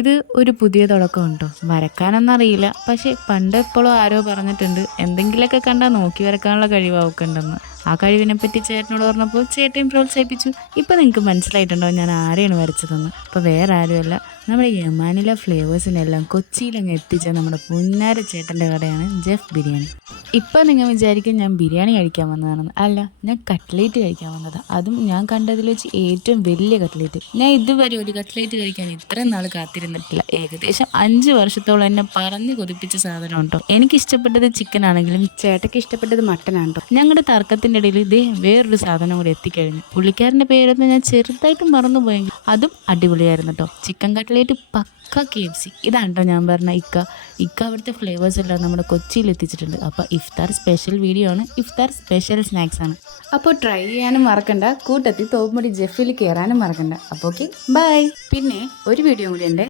ഇത് ഒരു പുതിയ തുടക്കമുണ്ടോ. വരക്കാനൊന്നും അറിയില്ല, പക്ഷെ പണ്ട് എപ്പോഴും ആരോ പറഞ്ഞിട്ടുണ്ട് എന്തെങ്കിലുമൊക്കെ കണ്ടാൽ നോക്കി വരക്കാനുള്ള കഴിവ് അവൾക്കുണ്ടെന്ന്. ആ കഴിവിനെ പറ്റി ചേട്ടനോട് പറഞ്ഞപ്പോൾ ചേട്ടൻ പ്രോത്സാഹിപ്പിച്ചു. ഇപ്പം നിങ്ങൾക്ക് മനസ്സിലായിട്ടുണ്ടോ ഞാൻ ആരെയാണ് വരച്ചതെന്ന്. അപ്പോൾ വേറെ ആരുമല്ല, നമ്മുടെ യമാനിലെ ഫ്ലേവേഴ്സിനെല്ലാം കൊച്ചിയിലങ്ങ് എത്തിച്ച നമ്മുടെ പുന്നാര ചേട്ടൻ്റെ കടയാണ് ജെഫ് ബിരിയാണി. ഇപ്പം നിങ്ങൾ വിചാരിക്കും ഞാൻ ബിരിയാണി കഴിക്കാൻ വന്നതാണെന്ന്. അല്ല, ഞാൻ കട്ട്ലേറ്റ് കഴിക്കാൻ വന്നതാണ്. അതും ഞാൻ കണ്ടതിൽ വെച്ച് ഏറ്റവും വലിയ കട്ട്ലേറ്റ്. ഞാൻ ഇതുവരെ ഒരു കട്ട്ലേറ്റ് കഴിക്കാൻ ഇത്രയും നാൾ കാത്തിരുന്നിട്ടില്ല. ഏകദേശം 5 വർഷത്തോളം എന്നെ പറഞ്ഞ് കൊതിപ്പിച്ച സാധനം ഉണ്ടോ. എനിക്കിഷ്ടപ്പെട്ടത് ചിക്കൻ ആണെങ്കിലും ചേട്ടയ്ക്ക് ഇഷ്ടപ്പെട്ടത് മട്ടനാണ് കേട്ടോ. ഞങ്ങളുടെ തർക്കത്തിൻ്റെ ഇടയിൽ ഇതേ വേറൊരു സാധനം കൂടെ എത്തിക്കഴിഞ്ഞു. പുള്ളിക്കാരൻ്റെ പേരൊന്നും ഞാൻ ചെറുതായിട്ട് മറന്നുപോയെങ്കിൽ അതും അടിപൊളിയായിരുന്നു കേട്ടോ. ചിക്കൻ കട്ട്ലേറ്റ് പക്ക KFC. ഇതാണ് കേട്ടോ ഞാൻ പറഞ്ഞ ഇക്ക അവിടുത്തെ ഫ്ലേവേഴ്സ് എല്ലാം നമ്മുടെ കൊച്ചിയിൽ എത്തിച്ചിട്ടുണ്ട്. അപ്പോൾ ഇഫ്താർ സ്പെഷ്യൽ വീഡിയോ ആണ്, ഇഫ്താർ സ്പെഷ്യൽ സ്നാക്സ് ആണ്. അപ്പോൾ ട്രൈ ചെയ്യാനും മറക്കണ്ട, കൂട്ടത്തിൽ തോപ്പുമുടി ജെഫിൽ കയറാനും മറക്കണ്ട. അപ്പോൾ ഓക്കെ, ബൈ. പിന്നെ ഒരു വീഡിയോ കൂടി ഉണ്ട്.